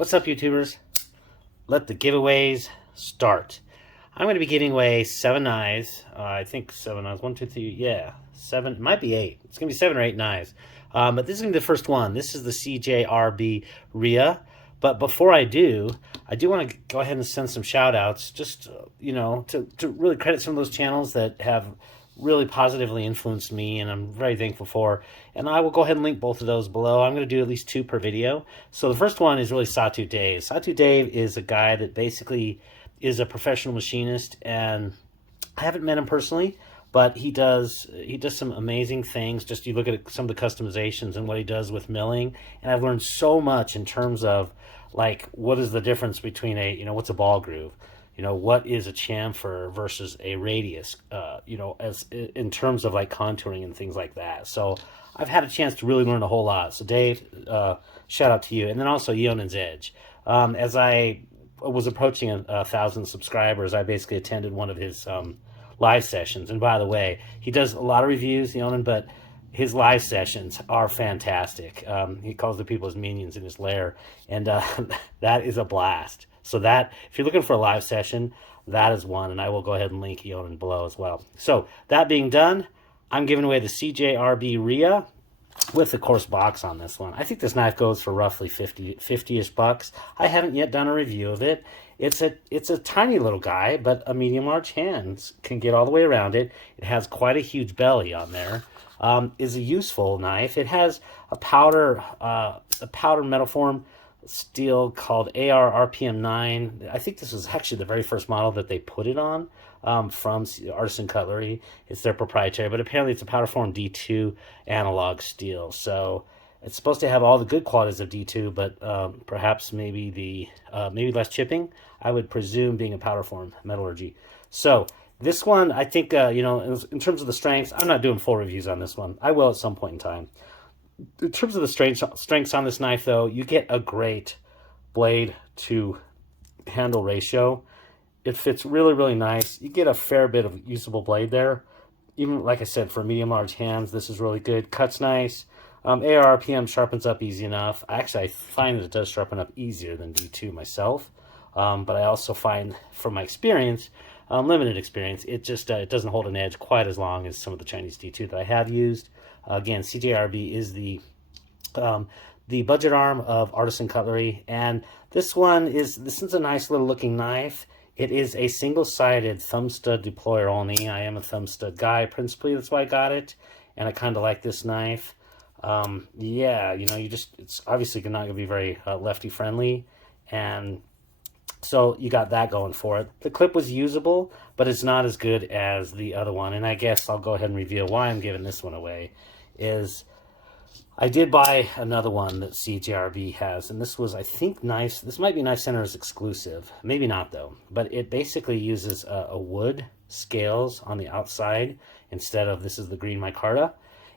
What's up, YouTubers? Let the giveaways start. I'm going to be giving away 7 knives. I think 7 knives. 1, 2, 3, yeah. 7, it might be 8. It's going to be 7 or 8 knives. But this is going to be the first one. This is the CJRB RIA. But before I do want to go ahead and send some shout outs, just, to really credit some of those channels that have really positively influenced me, and I'm very thankful for. And I will go ahead and link both of those below. I'm going to do at least 2 per video. So the first one is really Sawtooth Dave. Sawtooth Dave is a guy that basically is a professional machinist, and I haven't met him personally, but he does some amazing things. Just you look at some of the customizations and what he does with milling, and I've learned so much in terms of like what is the difference between what's a ball groove, what is a chamfer versus a radius, as in terms of like contouring and things like that. So I've had a chance to really learn a whole lot. So Dave, shout out to you. And then also Ionan's Edge. As I was approaching 1,000 subscribers, I basically attended one of his live sessions. And by the way, he does a lot of reviews, Ionan, but his live sessions are fantastic. He calls the people his minions in his lair, and that is a blast. So that, if you're looking for a live session, that is one, and I will go ahead and link Ionan below as well. So that being done, I'm giving away the CJRB RIA with the course box on this one. I think this knife goes for roughly 50-ish bucks. I haven't yet done a review of it. It's a tiny little guy, but a medium large hand can get all the way around it. It has quite a huge belly on there. Is a useful knife. It has a powder metal form steel called AR RPM 9. I think this was actually the very first model that they put it on, from Artisan Cutlery. It's their proprietary, but apparently it's a powder form D2 analog steel. So it's supposed to have all the good qualities of D2, but perhaps maybe less chipping, I would presume, being a powder form metallurgy. So this one, I think, in terms of the strengths, I'm not doing full reviews on this one. I will at some point in time. In terms of the strengths on this knife, though, you get a great blade to handle ratio. It fits really, really nice. You get a fair bit of usable blade there. Even, like I said, for medium large hands, this is really good. Cuts nice. ARPM sharpens up easy enough. Actually, I find that it does sharpen up easier than D2 myself. But I also find, from my experience, limited experience, it just it doesn't hold an edge quite as long as some of the Chinese D2 that I have used. Again, CJRB is the budget arm of Artisan Cutlery, and this is a nice little looking knife. It is a single-sided thumb stud deployer only. I am a thumb stud guy principally, that's why I got it, and I kind of like this knife. Yeah, it's obviously not going to be very lefty friendly, and so you got that going for it. The clip was usable, but it's not as good as the other one. And I guess I'll go ahead and reveal why I'm giving this one away. Is I did buy another one that CJRB has, and this was, I think, nice. This might be Knife Center's exclusive. Maybe not, though. But it basically uses a wood scales on the outside instead of, this is the green micarta.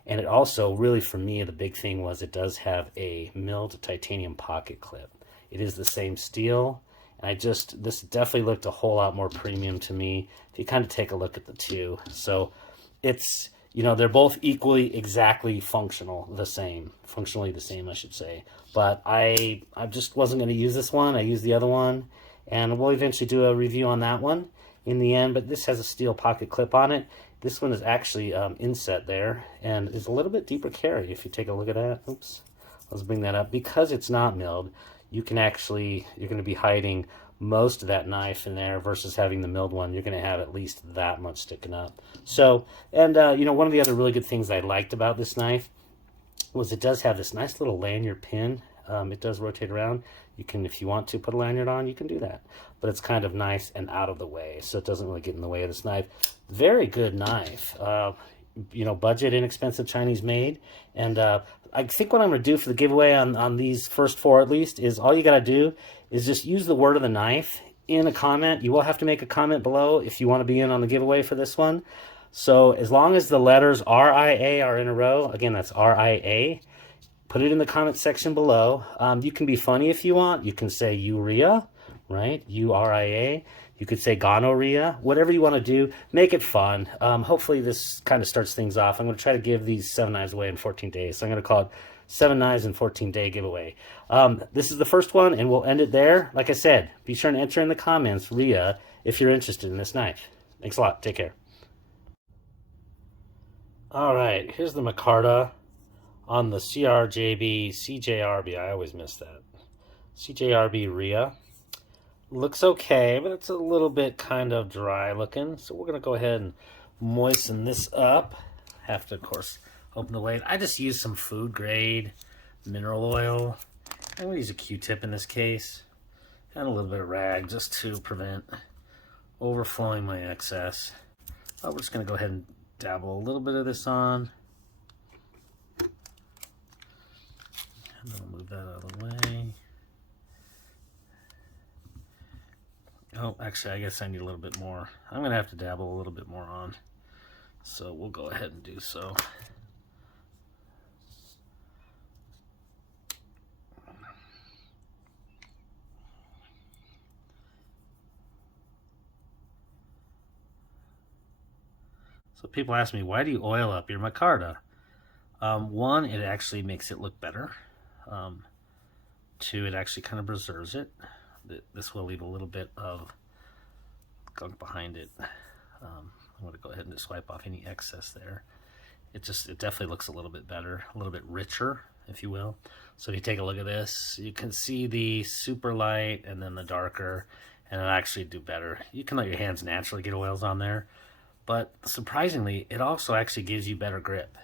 And it also, really for me, the big thing was it does have a milled titanium pocket clip. It is the same steel. This definitely looked a whole lot more premium to me if you kind of take a look at the two. So it's, they're both equally exactly functionally the same, I should say. But I just wasn't going to use this one. I used the other one, and we'll eventually do a review on that one in the end. But this has a steel pocket clip on it. This one is actually inset there, and is a little bit deeper carry if you take a look at that. Oops, let's bring that up. Because it's not milled, you're going to be hiding most of that knife in there versus having the milled one. You're going to have at least that much sticking up. So, and one of the other really good things I liked about this knife was it does have this nice little lanyard pin. It does rotate around. You can, if you want to put a lanyard on, you can do that. But it's kind of nice and out of the way, so it doesn't really get in the way of this knife. Very good knife. Budget, inexpensive, Chinese made. And I think what I'm going to do for the giveaway on these first 4 at least is all you got to do is just use the word of the knife in a comment. You will have to make a comment below if you want to be in on the giveaway for this one. So as long as the letters RIA are in a row, again, that's RIA, put it in the comment section below. You can be funny if you want. You can say urea, right? URIA. You could say gonorrhea, whatever you want to do, make it fun. Hopefully this kind of starts things off. I'm going to try to give these 7 knives away in 14 days. So I'm going to call it 7 knives and 14-day giveaway. This is the first one, and we'll end it there. Like I said, be sure and enter in the comments, Rhea, if you're interested in this knife. Thanks a lot. Take care. All right, here's the micarta on the CJRB. I always miss that. CJRB Rhea. Looks okay, but it's a little bit kind of dry looking. So we're going to go ahead and moisten this up. Have to, of course, open the lid. I just use some food grade mineral oil. I'm going to use a Q-tip in this case. And a little bit of rag just to prevent overflowing my excess. We're just going to go ahead and dabble a little bit of this on. And then I'll move that out of the way. Oh, actually, I guess I need a little bit more. I'm going to have to dabble a little bit more on. So we'll go ahead and do so. So people ask me, why do you oil up your micarta? One, it actually makes it look better. Two, it actually kind of preserves it. This will leave a little bit of gunk behind it. I'm going to go ahead and just wipe off any excess there. It definitely looks a little bit better, a little bit richer, if you will. So if you take a look at this, you can see the super light and then the darker, and it'll actually do better. You can let your hands naturally get oils on there, but surprisingly, it also actually gives you better grip.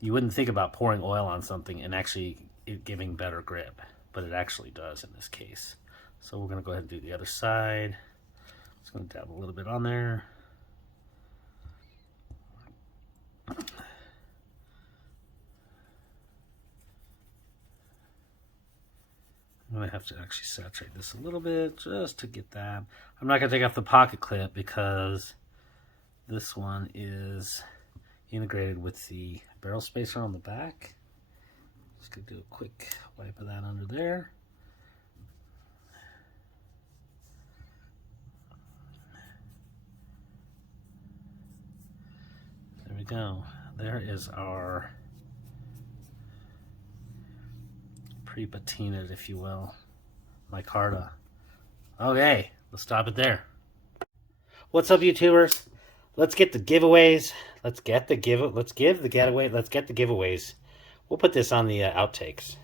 You wouldn't think about pouring oil on something and actually it giving better grip, but it actually does in this case. So we're going to go ahead and do the other side. Just going to dab a little bit on there. I'm going to have to actually saturate this a little bit just to get that. I'm not going to take off the pocket clip because this one is integrated with the barrel spacer on the back. Just going to do a quick wipe of that under there. There we go. There is our pre-patinaed, if you will, micarta. Okay, let's stop it there. What's up, YouTubers? Let's get the giveaways. Let's get the giveaways. We'll put this on the outtakes.